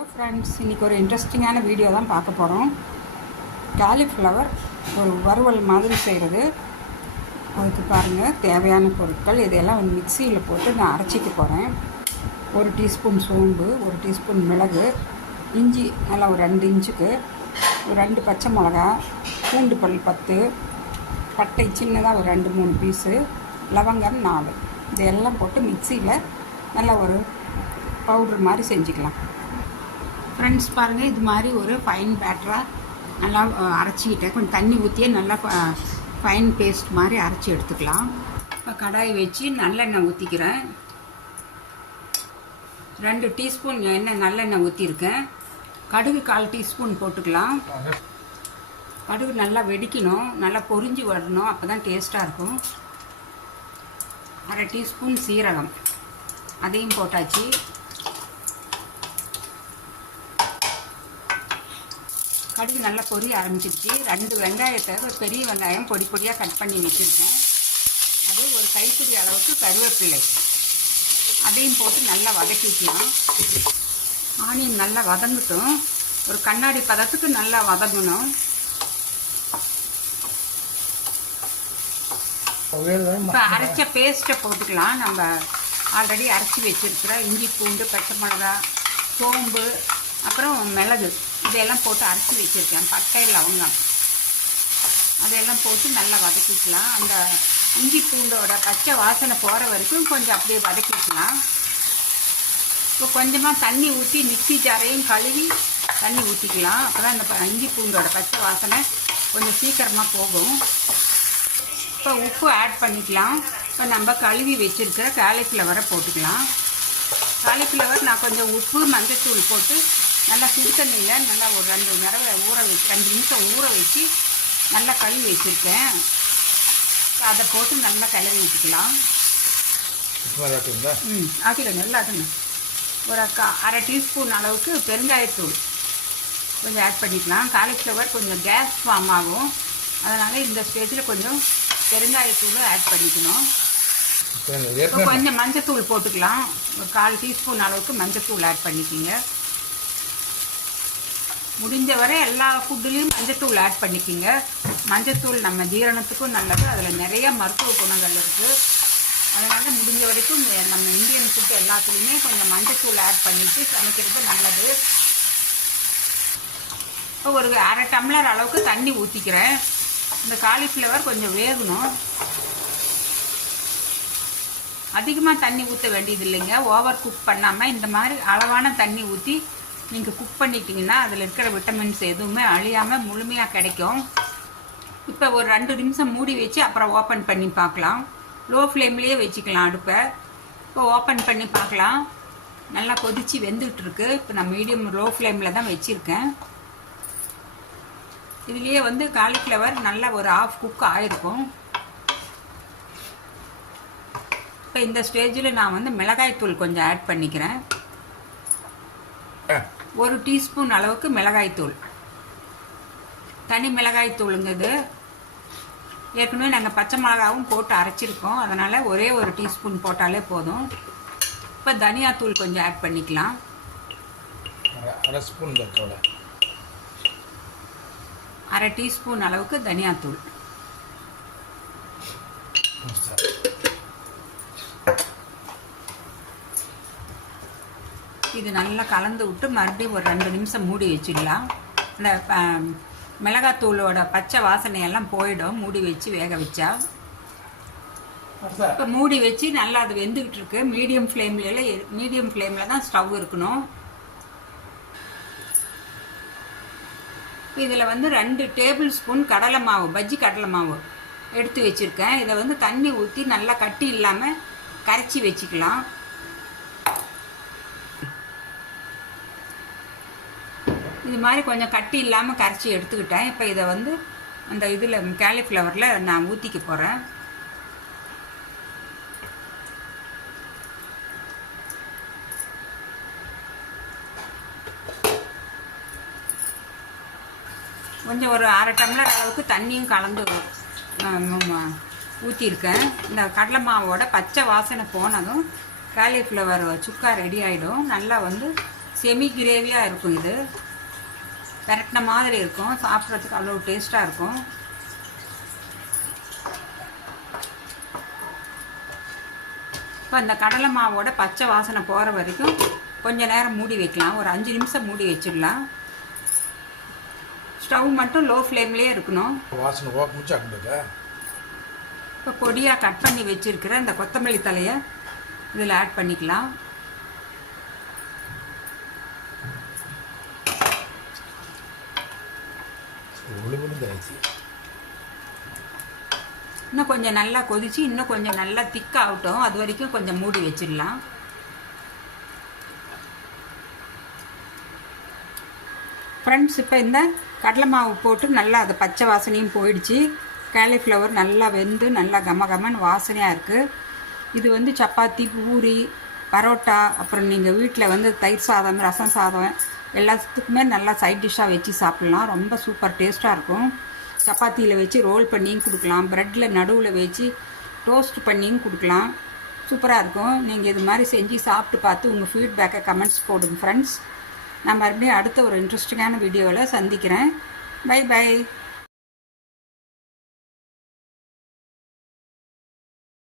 Hello friends, இன்றைக்கி ஒரு இன்ட்ரெஸ்டிங்கான வீடியோ தான் பார்க்க போகிறோம். காலிஃப்ளவர் ஒரு வறுவல் மாதிரி செய்கிறது. அதுக்கு பாருங்கள், தேவையான பொருட்கள் இதெல்லாம் வந்து மிக்சியில் போட்டு நான் அரைச்சிக்க போகிறேன். 1 டீஸ்பூன் சோம்பு, 1 டீஸ்பூன் மிளகு, இஞ்சி நல்லா ஒரு 2 இன்ச்சுக்கு, ஒரு 2 பச்சை மிளகா, பூண்டு பல் 10, பட்டை சின்னதாக ஒரு 2-3 பீஸு, லவங்கம் 4. இதெல்லாம் போட்டு மிக்சியில் நல்லா ஒரு பவுட்ரு மாதிரி செஞ்சுக்கலாம். ஃப்ரெண்ட்ஸ் பாருங்கள், இது மாதிரி ஒரு ஃபைன் பேட்டராக நல்லா அரைச்சிக்கிட்டேன். கொஞ்சம் தண்ணி ஊற்றியே நல்லா ஃபைன் பேஸ்ட் மாதிரி அரைச்சி எடுத்துக்கலாம். இப்போ கடாய் வச்சு நல்லெண்ணெய் ஊற்றிக்கிறேன். 2 டீஸ்பூன் எண்ணெய் நல்லெண்ணெய் ஊற்றிருக்கேன். கடுகு 1/4 டீஸ்பூன் போட்டுக்கலாம். கடுகு நல்லா வெடிக்கணும், நல்லா பொரிஞ்சு வரணும், அப்போ தான் டேஸ்ட்டாக இருக்கும். 1/2 டீஸ்பூன் சீரகம் அதையும் போட்டாச்சு. கடுகு நல்லா பொரிய ஆரம்பிச்சிருச்சு. 2 வெங்காயத்தை, ஒரு பெரிய வெங்காயம் பொடி பொடியாக கட் பண்ணி வச்சுருக்கேன். அது ஒரு கைப்பிடி அளவுக்கு கருவேப்பிலை, அதையும் போட்டு நல்லா வதக்கிக்கலாம். ஆனியன் நல்லா வதங்கட்டும், ஒரு கண்ணாடி பதத்துக்கு நல்லா வதங்கணும். இப்போ அரைச்ச பேஸ்ட்டை போட்டுக்கலாம். நம்ம ஆல்ரெடி அரைச்சி வச்சுருக்கிற இஞ்சி, பூண்டு, பச்சை மிளகா, சோம்பு, அப்புறம் மிளகு இதெல்லாம் போட்டு அரைச்சி வச்சுருக்கேன். பட்டை, லவங்கம் அதையெல்லாம் போட்டு நல்லா வதக்கிக்கலாம். அந்த இஞ்சி பூண்டோட பச்சை வாசனை போகிற வரைக்கும் கொஞ்சம் அப்படியே வதக்கிக்கலாம். இப்போ கொஞ்சமாக தண்ணி ஊற்றி மிக்ஸி ஜாரையும் கழுவி தண்ணி ஊற்றிக்கலாம். அப்போ தான் அந்த இஞ்சி பூண்டோட பச்சை வாசனை கொஞ்சம் சீக்கிரமாக போகும். இப்போ உப்பு ஆட் பண்ணிக்கலாம். இப்போ நம்ம கழுவி வச்சுருக்கிற காலிஃப்ளவரை போட்டுக்கலாம். காலிஃப்ளவர் நான் கொஞ்சம் உப்பு, மஞ்சத்தூள் போட்டு நல்லா சுடு தண்ணியில் நல்லா ஒரு 2 நிமிஷம் ஊற வச்சு நல்லா கழுவி வச்சுருக்கேன். அதை போட்டு நல்லா கிளறி ஊற்றிக்கலாம். ஆக்கிடுங்க, நல்லா ஆக்குங்க. ஒரு 1/2 டீஸ்பூன் அளவுக்கு பெருங்காயத்தூள் கொஞ்சம் ஆட் பண்ணிக்கலாம். காலிஃப்ளவர் கொஞ்சம் கேஸ் ஃபார்ம் ஆகும், அதனால் இந்த ஸ்டேஜில் கொஞ்சம் பெருங்காயத்தூள் ஆட் பண்ணிக்கணும். இப்போ கொஞ்சம் மஞ்சத்தூள் போட்டுக்கலாம். ஒரு 1/4 டீஸ்பூன் அளவுக்கு மஞ்சத்தூள் ஆட் பண்ணிக்கிங்க. முடிஞ்ச வரை எல்லா ஃபுட்டுலேயும் மஞ்சத்தூள் ஆட் பண்ணிக்கிங்க. மஞ்சத்தூள் நம்ம ஜீரணத்துக்கும் நல்லது, அதில் நிறைய மருத்துவ குணங்கள் இருக்குது. அதனால் முடிஞ்ச வரைக்கும் நம்ம இந்தியன் ஃபுட்டு எல்லாத்துலேயுமே கொஞ்சம் மஞ்சத்தூள் ஆட் பண்ணிவிட்டு சமைக்கிறது நல்லது. இப்போ ஒரு 1/2 டம்ளர் அளவுக்கு தண்ணி ஊற்றிக்கிறேன். இந்த காலிஃப்ளவர் கொஞ்சம் வேகணும். அதிகமாக தண்ணி ஊற்ற வேண்டியது இல்லைங்க, ஓவர் குக் பண்ணாமல் இந்த மாதிரி அளவான தண்ணி ஊற்றி நீங்கள் குக் பண்ணிட்டீங்கன்னா அதில் இருக்கிற விட்டமின்ஸ் எதுவுமே அழியாமல் முழுமையாக கிடைக்கும். இப்போ ஒரு 2 நிமிஷம் மூடி வச்சு அப்புறம் ஓப்பன் பண்ணி பார்க்கலாம். லோ ஃப்ளேம்லேயே வச்சுக்கலாம் அடுப்பை. இப்போ ஓப்பன் பண்ணி பார்க்கலாம். நல்லா கொதித்து வெந்துகிட்ருக்கு. இப்போ நான் மீடியம் லோ ஃப்ளேமில் தான் வச்சுருக்கேன். இதுலேயே வந்து காலிஃப்ளவர் நல்லா ஒரு 1/2 குக் ஆகிருக்கும். இப்போ இந்த ஸ்டேஜில் நான் வந்து மிளகாய்த்தூள் கொஞ்சம் ஆட் பண்ணிக்கிறேன். 1 டீஸ்பூன் அளவுக்கு மிளகாய்த்தூள், தனி மிளகாய்த்தூளுங்கிறது. ஏற்கனவே நாங்கள் பச்சை மிளகாவும் போட்டு அரைச்சிருக்கோம், அதனால் ஒரே 1 டீஸ்பூன் போட்டாலே போதும். இப்போ தனியாத்தூள் கொஞ்சம் ஆட் பண்ணிக்கலாம். 1/2 டீஸ்பூன் அளவுக்கு தனியாத்தூள். இது நல்லா கலந்து விட்டு மறுபடியும் ஒரு 2 நிமிஷம் மூடி வச்சிடலாம். இந்த மிளகாத்தூளோட பச்சை வாசனையெல்லாம் போயிடும் மூடி வச்சு வேக வச்சா. இப்போ மூடி வச்சு நல்லா அது வெந்துக்கிட்டு இருக்கு. மீடியம் ஃப்ளேமில் தான் ஸ்டவ் இருக்கணும். இதில் வந்து 2 டேபிள் ஸ்பூன் கடலை மாவு, பஜ்ஜி கடலை மாவு எடுத்து வச்சுருக்கேன். இதை வந்து தண்ணி ஊற்றி நல்லா கட்டி இல்லாமல் கரைச்சி வச்சுக்கலாம். இது மாதிரி கொஞ்சம் கட்டி இல்லாமல் கரைச்சி எடுத்துக்கிட்டேன். இப்போ இதை வந்து அந்த இதில் காலிஃப்ளவரில் நான் ஊற்றிக்க போகிறேன். கொஞ்சம் ஒரு 1/2 டம்ளர் அளவுக்கு தண்ணியும் கலந்து ஊற்றிருக்கேன். இந்த கடலை மாவோட பச்சை வாசனை போனதும் காலிஃப்ளவர் சுக்கா ரெடி ஆகிடும். நல்லா வந்து செமி கிரேவியாக இருக்கும். இது பெரட்டின மாதிரி இருக்கும், சாப்பிட்றதுக்கு அவ்வளோ டேஸ்ட்டாக இருக்கும். இப்போ அந்த கடலை மாவோட பச்சை வாசனை போகிற வரைக்கும் கொஞ்சம் நேரம் மூடி வைக்கலாம். ஒரு 5 நிமிஷம் மூடி வச்சிடலாம். ஸ்டவ் மட்டும் லோ ஃப்ளேம்லேயே இருக்கணும். வாசனை இப்போ பொடியாக கட் பண்ணி வச்சுருக்கிற இந்த கொத்தமல்லி தலையை இதில் ஆட் பண்ணிக்கலாம். இன்னும் கொஞ்சம் நல்லா கொதிச்சு இன்னும் கொஞ்சம் நல்லா திக்காகட்டும். அது வரைக்கும் கொஞ்சம் மூடி வச்சிடலாம். ஃப்ரெண்ட்ஸ், இப்போ இந்த கடலை மாவு போட்டு நல்லா அது பச்சை வாசனையும் போயிடுச்சு. காலிஃப்ளவர் நல்லா வெந்து நல்லா கமகமன்னு வாசனையாக இருக்குது. இது வந்து சப்பாத்தி, பூரி, பரோட்டா, அப்புறம் நீங்கள் வீட்டில் தயிர் சாதம், ரசம் சாதம் எல்லாத்துக்குமே நல்லா சைட் டிஷ்ஷாக வச்சு சாப்பிட்லாம். ரொம்ப சூப்பர் டேஸ்ட்டாக இருக்கும். சப்பாத்தியில் வச்சு ரோல் பண்ணியும் கொடுக்கலாம். ப்ரெட்டில் நடுவில் வச்சு டோஸ்ட் பண்ணியும் கொடுக்கலாம். சூப்பராக இருக்கும். நீங்கள் இது மாதிரி செஞ்சு சாப்பிட்டு பார்த்து உங்கள் ஃபீட்பேக்கை கமெண்ட்ஸ் போடுங்க ஃப்ரெண்ட்ஸ். நான் மறுபடியும் அடுத்த ஒரு இன்ட்ரெஸ்டிங்கான வீடியோவில் சந்திக்கிறேன். Bye by.